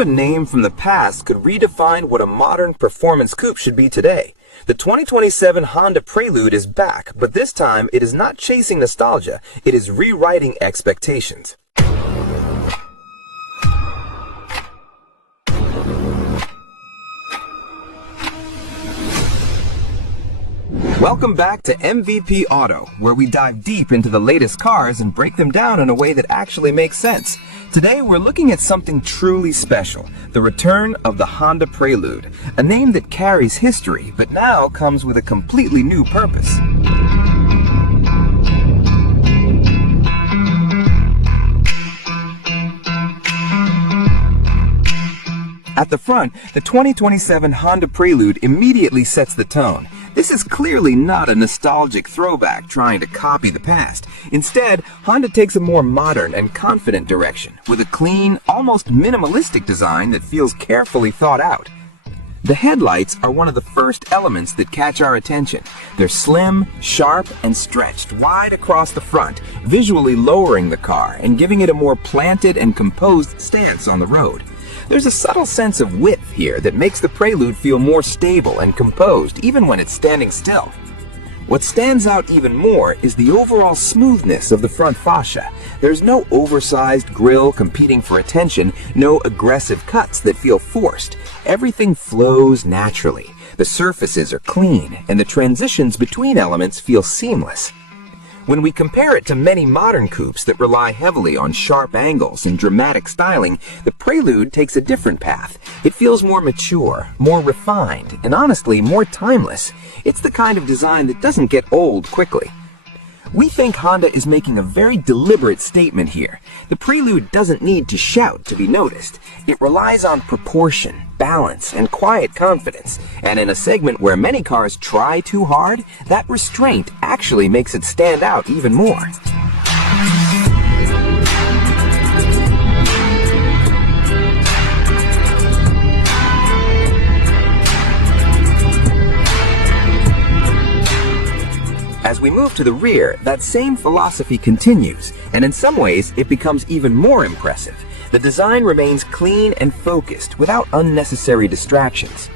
if a name from the past could redefine what a modern performance coupe should be today? The 2027 Honda Prelude is back, but this time it is not chasing nostalgia, it is rewriting expectations. Welcome back to MVP Auto, where we dive deep into the latest cars and break them down in a way that actually makes sense. Today we're looking at something truly special, the return of the Honda Prelude, a name that carries history but now comes with a completely new purpose. At the front, the 2027 Honda Prelude immediately sets the tone. This is clearly not a nostalgic throwback trying to copy the past. Instead, Honda takes a more modern and confident direction, with a clean, almost minimalistic design that feels carefully thought out. The headlights are one of the first elements that catch our attention. They're slim, sharp, and stretched wide across the front, visually lowering the car and giving it a more planted and composed stance on the road. There's a subtle sense of width here that makes the Prelude feel more stable and composed even when it's standing still. What stands out even more is the overall smoothness of the front fascia. There's no oversized grille competing for attention, no aggressive cuts that feel forced. Everything flows naturally. The surfaces are clean, and the transitions between elements feel seamless. When we compare it to many modern coupes that rely heavily on sharp angles and dramatic styling, the Prelude takes a different path. It feels more mature, more refined, and honestly, more timeless. It's the kind of design that doesn't get old quickly. We think Honda is making a very deliberate statement here. The Prelude doesn't need to shout to be noticed. It relies on proportion, balance, and quiet confidence. And in a segment where many cars try too hard, that restraint actually makes it stand out even more. As we move to the rear, that same philosophy continues, and in some ways it becomes even more impressive. The design remains clean and focused without unnecessary distractions.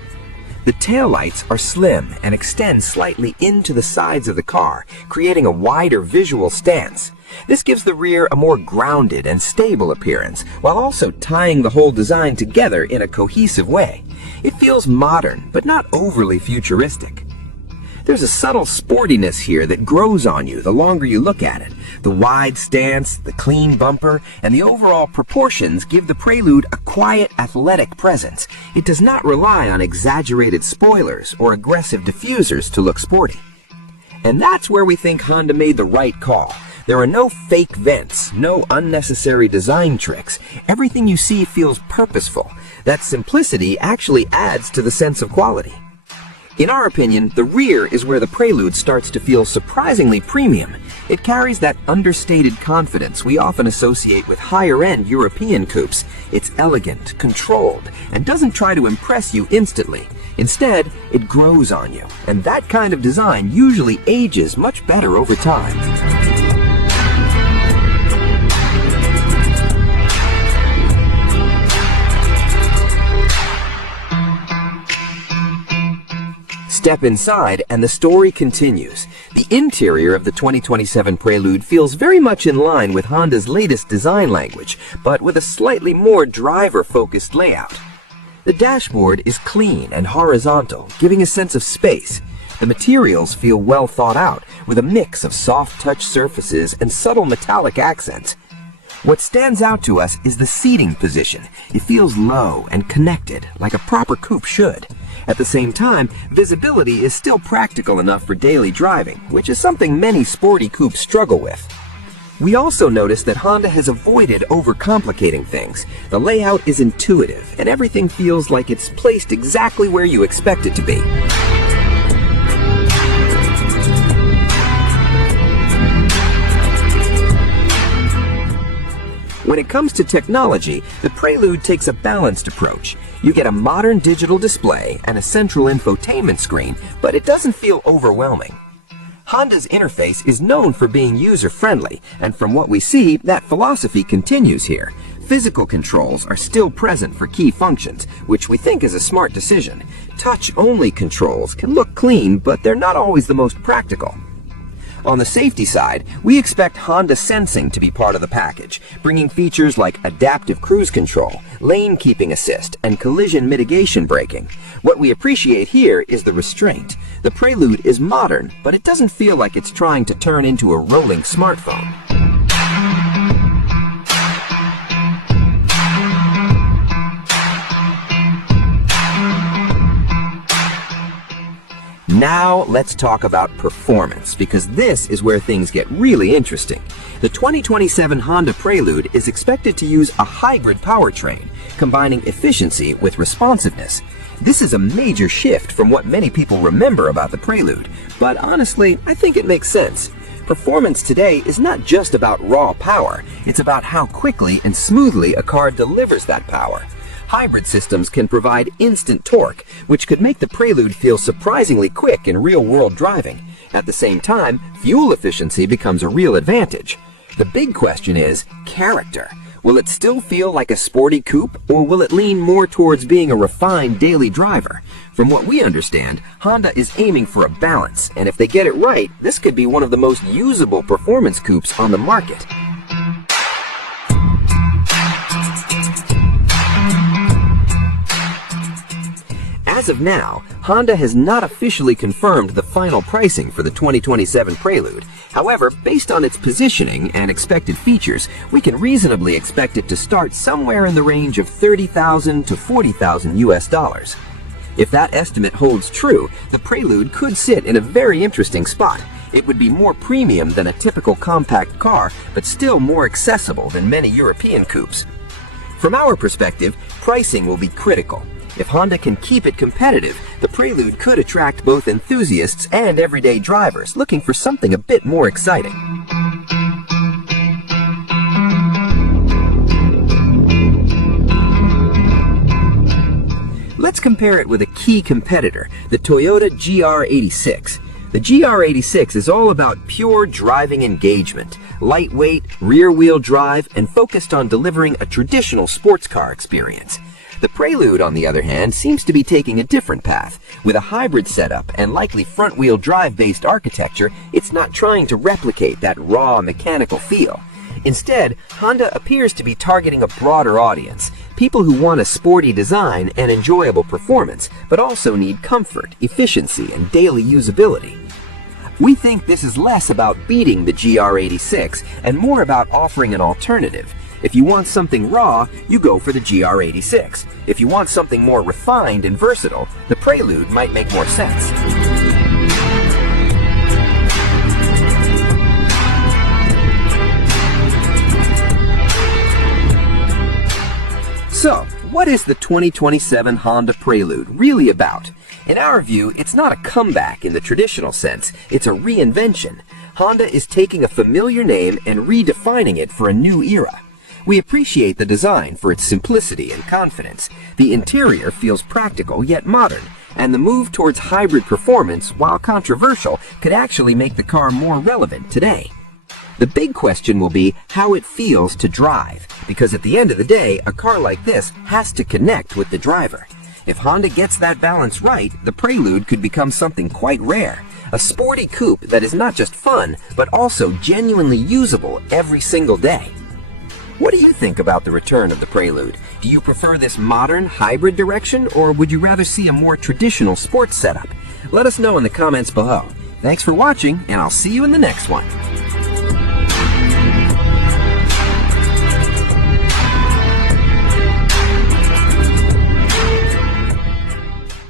The taillights are slim and extend slightly into the sides of the car, creating a wider visual stance. This gives the rear a more grounded and stable appearance, while also tying the whole design together in a cohesive way. It feels modern, but not overly futuristic. There's a subtle sportiness here that grows on you the longer you look at it. The wide stance, the clean bumper, and the overall proportions give the Prelude a quiet, athletic presence. It does not rely on exaggerated spoilers or aggressive diffusers to look sporty. And that's where we think Honda made the right call. There are no fake vents, no unnecessary design tricks. Everything you see feels purposeful. That simplicity actually adds to the sense of quality. In our opinion, the rear is where the Prelude starts to feel surprisingly premium. It carries that understated confidence we often associate with higher-end European coupes. It's elegant, controlled, and doesn't try to impress you instantly. Instead, it grows on you, and that kind of design usually ages much better over time. Step inside and the story continues. The interior of the 2027 Prelude feels very much in line with Honda's latest design language, but with a slightly more driver-focused layout. The dashboard is clean and horizontal, giving a sense of space. The materials feel well thought out, with a mix of soft touch surfaces and subtle metallic accents. What stands out to us is the seating position. It feels low and connected, like a proper coupe should. At the same time, visibility is still practical enough for daily driving, which is something many sporty coupes struggle with. We also notice that Honda has avoided overcomplicating things. The layout is intuitive, and everything feels like it's placed exactly where you expect it to be. When it comes to technology, the Prelude takes a balanced approach. You get a modern digital display and a central infotainment screen, but it doesn't feel overwhelming. Honda's interface is known for being user-friendly, and from what we see, that philosophy continues here. Physical controls are still present for key functions, which we think is a smart decision. Touch-only controls can look clean, but they're not always the most practical. On the safety side, we expect Honda Sensing to be part of the package, bringing features like adaptive cruise control, lane keeping assist, and collision mitigation braking. What we appreciate here is the restraint. The Prelude is modern, but it doesn't feel like it's trying to turn into a rolling smartphone. Now let's talk about performance, because this is where things get really interesting. The 2027 Honda Prelude is expected to use a hybrid powertrain, combining efficiency with responsiveness. This is a major shift from what many people remember about the Prelude, but honestly, I think it makes sense. Performance today is not just about raw power, it's about how quickly and smoothly a car delivers that power. Hybrid systems can provide instant torque, which could make the Prelude feel surprisingly quick in real-world driving. At the same time, fuel efficiency becomes a real advantage. The big question is character. Will it still feel like a sporty coupe, or will it lean more towards being a refined daily driver? From what we understand, Honda is aiming for a balance, and if they get it right, this could be one of the most usable performance coupes on the market. As of now, Honda has not officially confirmed the final pricing for the 2027 Prelude. However, based on its positioning and expected features, we can reasonably expect it to start somewhere in the range of $30,000 to $40,000 US. If that estimate holds true, the Prelude could sit in a very interesting spot. It would be more premium than a typical compact car, but still more accessible than many European coupes. From our perspective, pricing will be critical. If Honda can keep it competitive, the Prelude could attract both enthusiasts and everyday drivers looking for something a bit more exciting. Let's compare it with a key competitor, the Toyota GR86. The GR86 is all about pure driving engagement, lightweight, rear-wheel drive, and focused on delivering a traditional sports car experience. The Prelude, on the other hand, seems to be taking a different path. With a hybrid setup and likely front-wheel drive-based architecture, it's not trying to replicate that raw mechanical feel. Instead, Honda appears to be targeting a broader audience, people who want a sporty design and enjoyable performance, but also need comfort, efficiency, and daily usability. We think this is less about beating the GR86 and more about offering an alternative. If you want something raw, you go for the GR86. If you want something more refined and versatile, the Prelude might make more sense. So, what is the 2027 Honda Prelude really about? In our view, it's not a comeback in the traditional sense, it's a reinvention. Honda is taking a familiar name and redefining it for a new era. We appreciate the design for its simplicity and confidence. The interior feels practical yet modern, and the move towards hybrid performance, while controversial, could actually make the car more relevant today. The big question will be how it feels to drive, because at the end of the day, a car like this has to connect with the driver. If Honda gets that balance right, the Prelude could become something quite rare. A sporty coupe that is not just fun, but also genuinely usable every single day. What do you think about the return of the Prelude? Do you prefer this modern hybrid direction, or would you rather see a more traditional sports setup? Let us know in the comments below. Thanks for watching, and I'll see you in the next one.